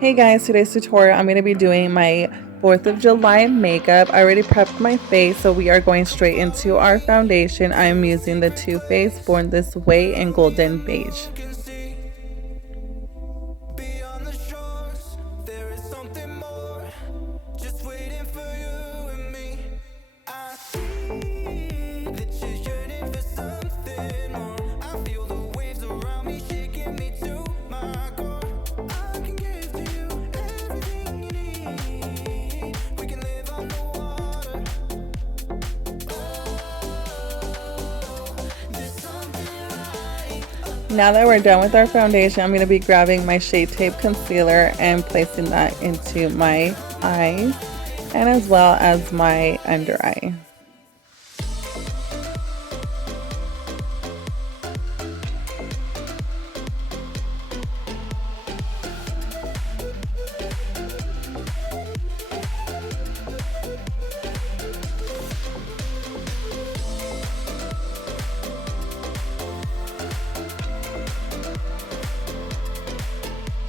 Hey guys, today's tutorial I'm going to be doing my 4th of July makeup. I already prepped my face, so we are going straight into our foundation. I'm using the Too Faced Born This Way in Golden Beige. Now that we're done with our foundation, I'm going to be grabbing my Shade Tape concealer and placing that into my eyes and as well as my under eye.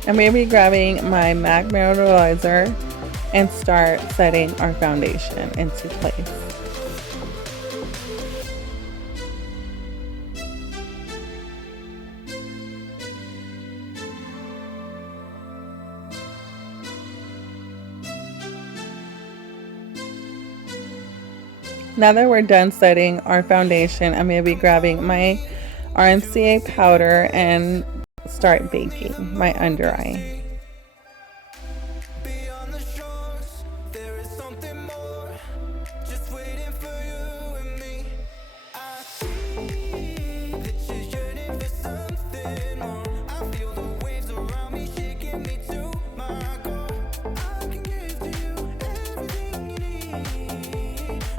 I'm going to be grabbing my MAC Mineralizer and start setting our foundation into place. Now that we're done setting our foundation, I'm going to be grabbing my RMCA powder and start baking my under eye.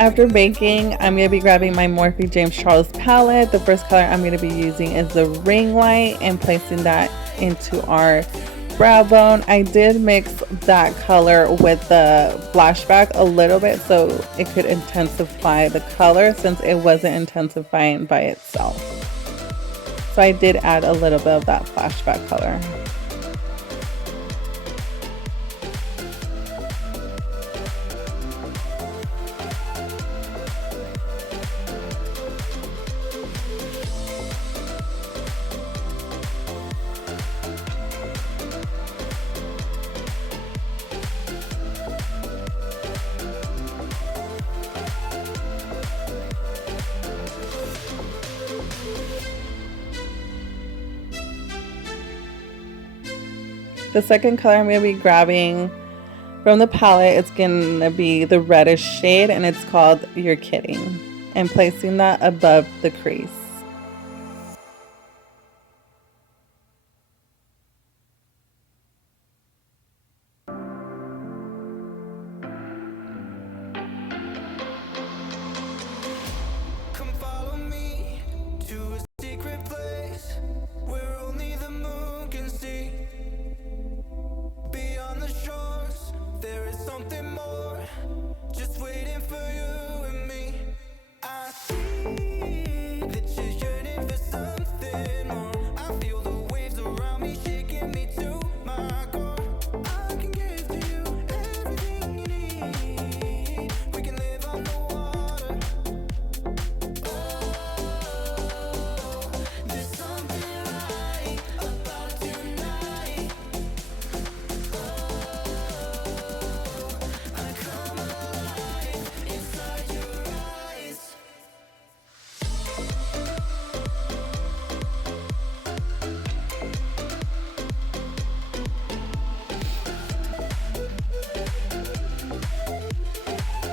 After baking, I'm going to be grabbing my Morphe James Charles palette. The first color I'm going to be using is the Ring Light and placing that into our brow bone. I did mix that color with the flashback a little bit so it could intensify the color since it wasn't intensifying by itself. So I did add a little bit of that flashback color. The second color I'm going to be grabbing from the palette, it's going to be the reddish shade and it's called You're Kidding, and placing that above the crease.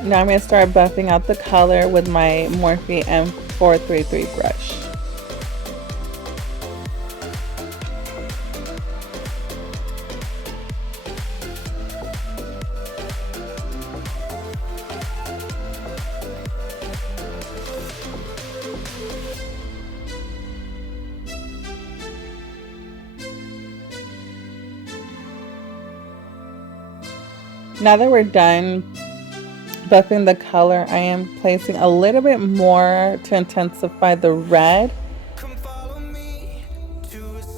Now I'm going to start buffing out the color with my Morphe M433 brush. Now that we're done buffing the color, I am placing a little bit more to intensify the red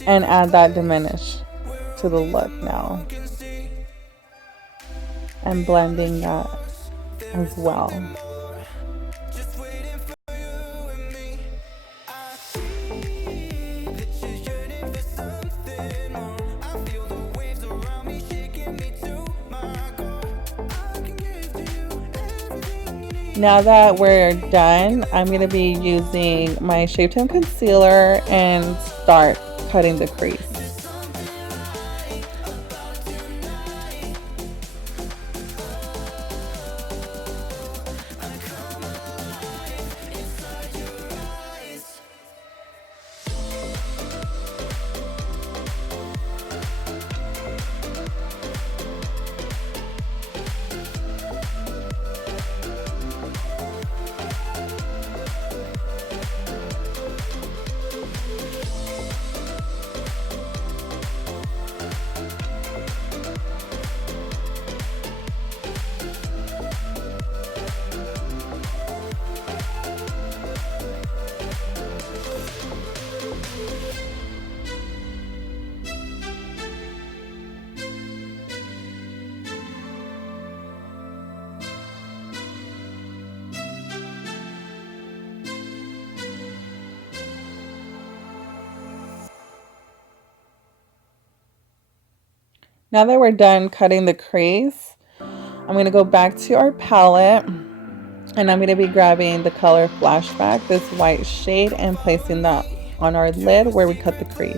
and add that diminish to the look now. and blending that as well. Now that we're done, I'm going to be using my Shape Tape concealer and start cutting the crease. Now that we're done cutting the crease, I'm going to go back to our palette and I'm going to be grabbing the color Flashback, this white shade, and placing that on our lid where we cut the crease.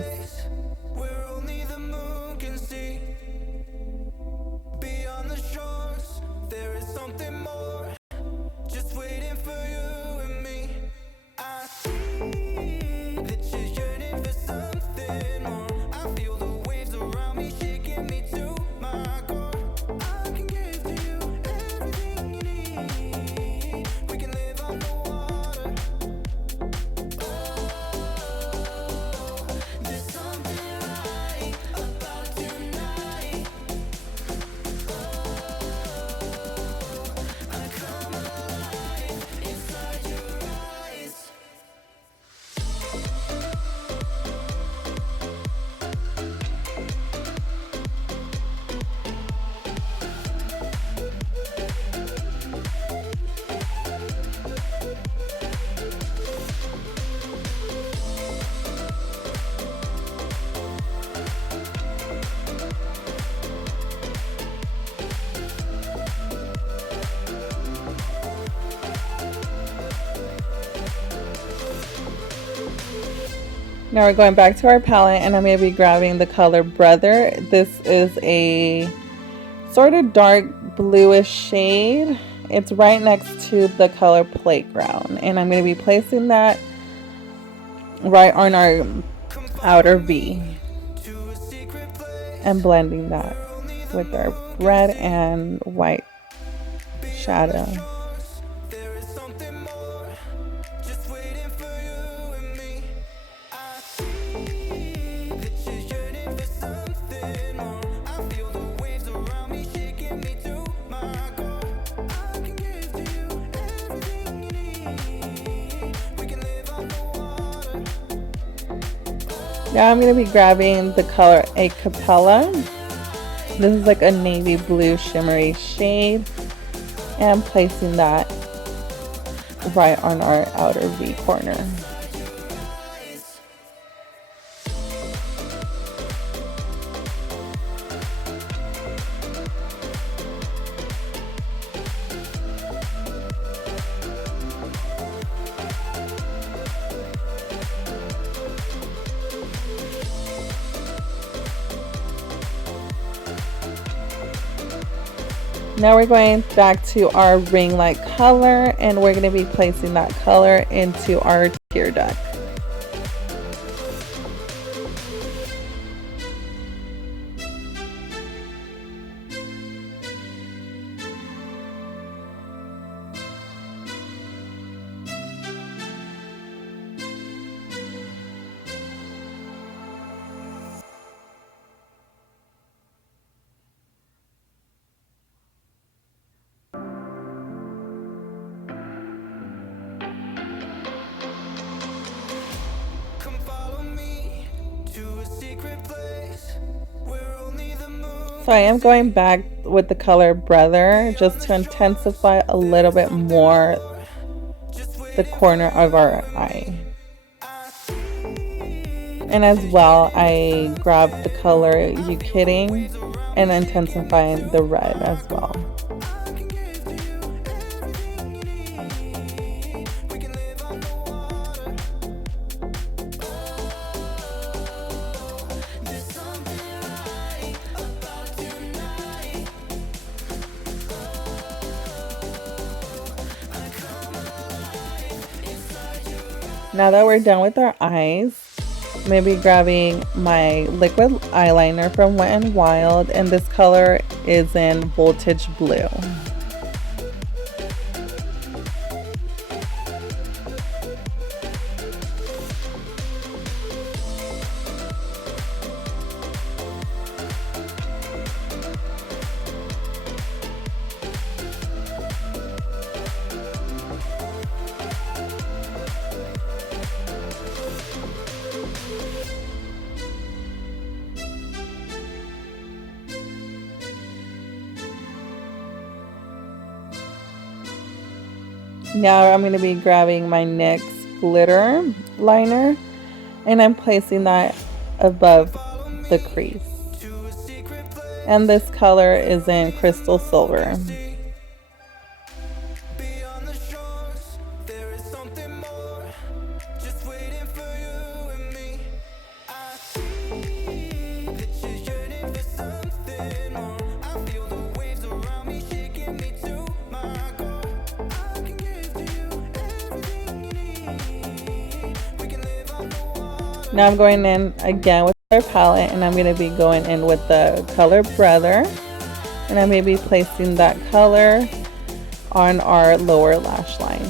Now we're going back to our palette and I'm going to be grabbing the color Brother. This is a sort of dark bluish shade. It's right next to the color Playground, and I'm going to be placing that right on our outer V and blending that with our red and white shadow. Now I'm going to be grabbing the color Acapella. This is like a navy blue shimmery shade, and placing that right on our outer V corner. Now we're going back to our ring light color, and we're going to be placing that color into our tear duct. So I am going back with the color Brother just to intensify a little bit more the corner of our eye. And as well, I grabbed the color You Kidding and intensifying the red as well. Now that we're done with our eyes, maybe grabbing my liquid eyeliner from Wet n Wild, and this color is in Voltage Blue. Now I'm going to be grabbing my NYX glitter liner, and I'm placing that above the crease. And this color is in Crystal Silver. Now I'm going in again with our palette, and I'm going to be going in with the color Brother, and I'm going to be placing that color on our lower lash line.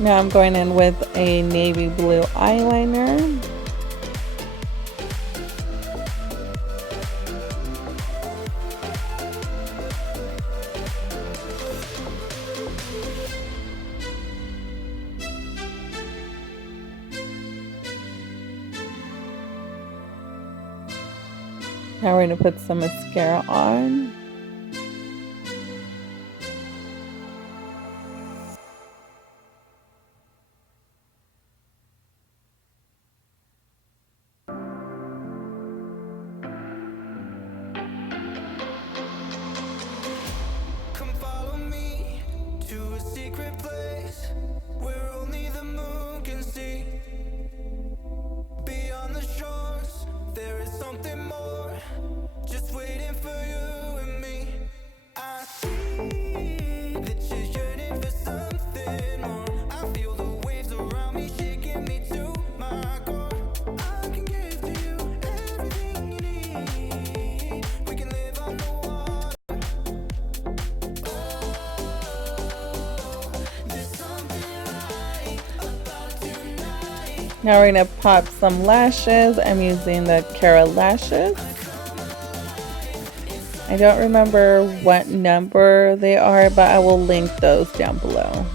Now I'm going in with a navy blue eyeliner. Now we're going to put some mascara on. Now we're going to pop some lashes. I'm using the Cara lashes. I don't remember what number they are, but I will link those down below.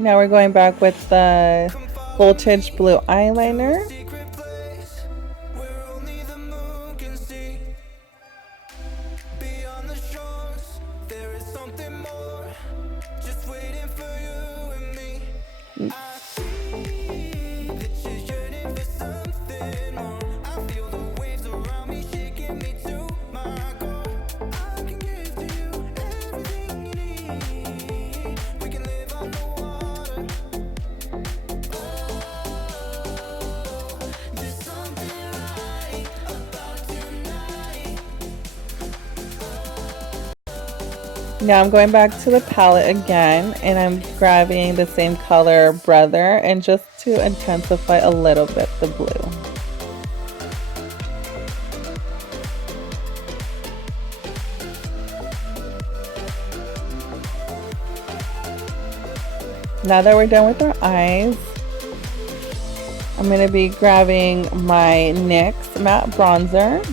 Now we're going back with the Voltage Blue eyeliner. Now I'm going back to the palette again, and I'm grabbing the same color, Brother, and just to intensify a little bit the blue. Now that we're done with our eyes, I'm going to be grabbing my NYX matte bronzer.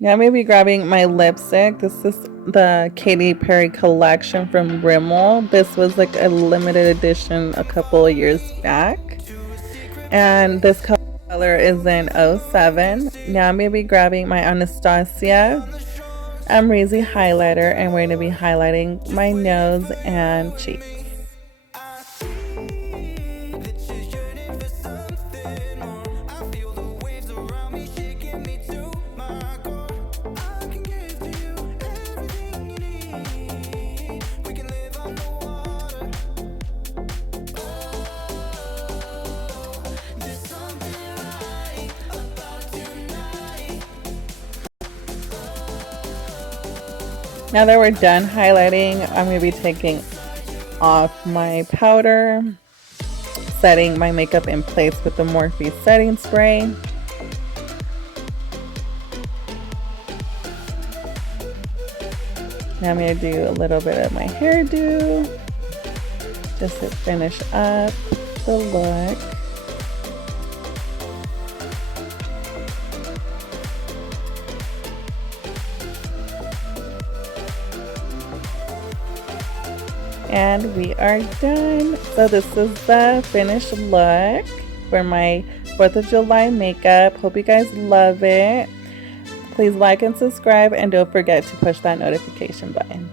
Now I'm going to be grabbing my lipstick. This is the Katy Perry collection from Rimmel. This was like a limited edition a couple of years back. And this color is in 07. Now I'm going to be grabbing my Anastasia Amores highlighter, and we're going to be highlighting my nose and cheeks. Now that we're done highlighting, I'm going to be taking off my powder, setting my makeup in place with the Morphe setting spray. Now I'm going to do a little bit of my hairdo just to finish up the look. And we are done. So this is the finished look for my 4th of July makeup. Hope you guys love it. Please like and subscribe, and don't forget to push that notification button.